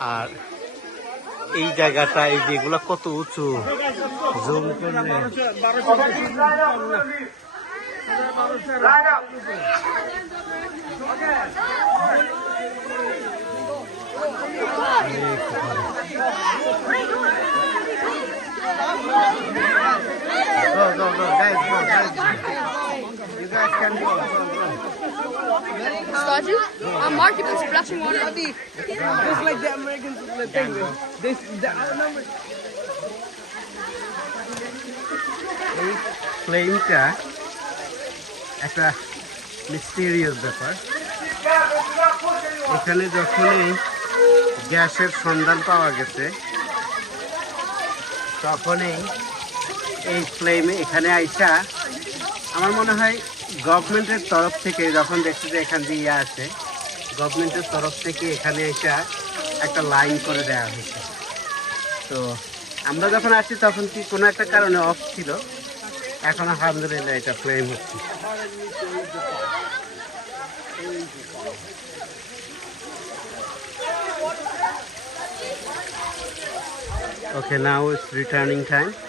আর এই জায়গাটা এই যেগুলো কত উঁচু জুম করলে Started? Mark, you put splashing water. Just like the Americans the thing. Our number. এই ফ্লেমটা একটা মিস্টেরিয়াস ব্যাপার। এখানে যখনই গ্যাসের সন্ধান পাওয়া গেছে তখনই এই ফ্লেমে এখানে আইসা আমার মনে হয় গভর্নমেন্টের তরফ থেকে যখন দেখছি যে এখান দিয়ে আছে গভর্নমেন্টের তরফ থেকে এখানে আইসা একটা লাইন করে দেওয়া হয়েছে। তো আমরা যখন আসছি তখন কি কোনো একটা কারণে অফ ছিল, এখন আলহামদুলিল্লাহ এটা ফ্লেম হচ্ছে। Okay, now it's returning time.